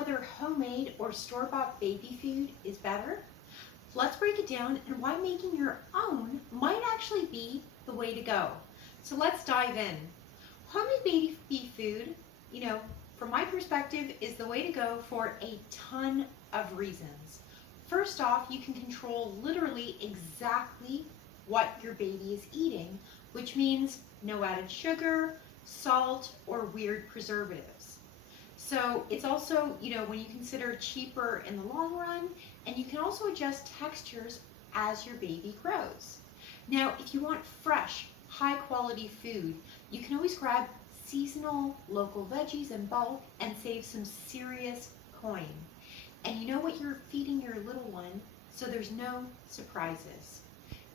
whether homemade or store-bought baby food is better? Let's break it down and why making your own might actually be the way to go. So let's dive in. Homemade baby food, from my perspective, is the way to go for a ton of reasons. First off, you can control literally exactly what your baby is eating, which means no added sugar, salt, or weird preservatives. So it's also, when you consider cheaper in the long run, and you can also adjust textures as your baby grows. Now, if you want fresh, high quality food, you can always grab seasonal local veggies in bulk and save some serious coin. And you know what you're feeding your little one, so there's no surprises.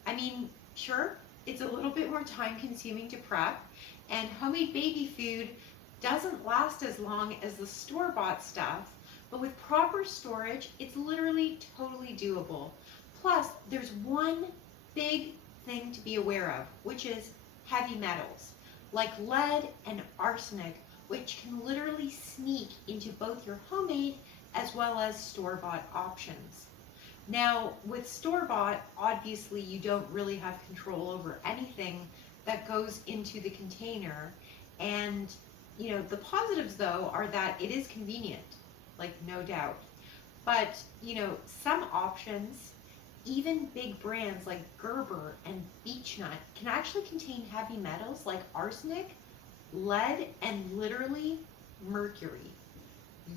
I mean, sure, it's a little bit more time consuming to prep, and homemade baby food doesn't last as long as the store-bought stuff, but with proper storage, it's literally totally doable. Plus, there's one big thing to be aware of, which is heavy metals, like lead and arsenic, which can literally sneak into both your homemade as well as store-bought options. Now, with store-bought, obviously you don't really have control over anything that goes into the container. And, the positives though are that it is convenient, like no doubt. But, some options, even big brands like Gerber and Beechnut, can actually contain heavy metals like arsenic, lead, and literally mercury.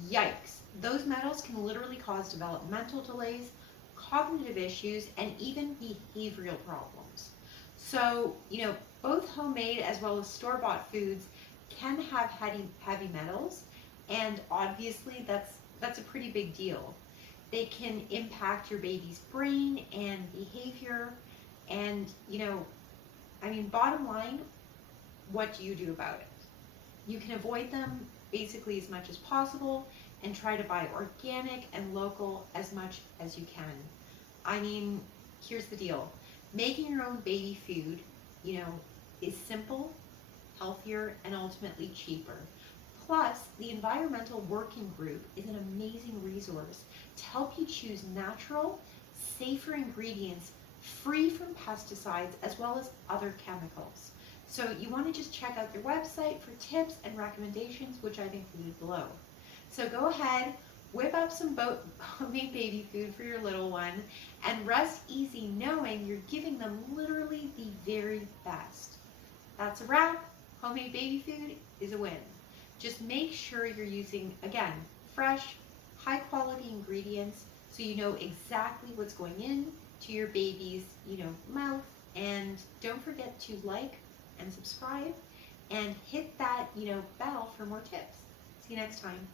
Yikes. Those metals can literally cause developmental delays, cognitive issues, and even behavioral problems. So, both homemade as well as store-bought foods can have heavy metals, and obviously that's a pretty big deal. They can impact your baby's brain and behavior, and bottom line, what do you do about it? You can avoid them basically as much as possible and try to buy organic and local as much as you can. Here's the deal. Making your own baby food, is simple, healthier, and ultimately cheaper. Plus, the Environmental Working Group is an amazing resource to help you choose natural, safer ingredients free from pesticides as well as other chemicals. So you want to just check out their website for tips and recommendations, which I've included below. So go ahead, whip up some homemade baby food for your little one, and rest easy knowing you're giving them literally the very best. That's a wrap. Homemade baby food is a win. Just make sure you're using, again, fresh, high quality ingredients so you know exactly what's going in to your baby's, mouth. And don't forget to like and subscribe and hit that, bell for more tips. See you next time.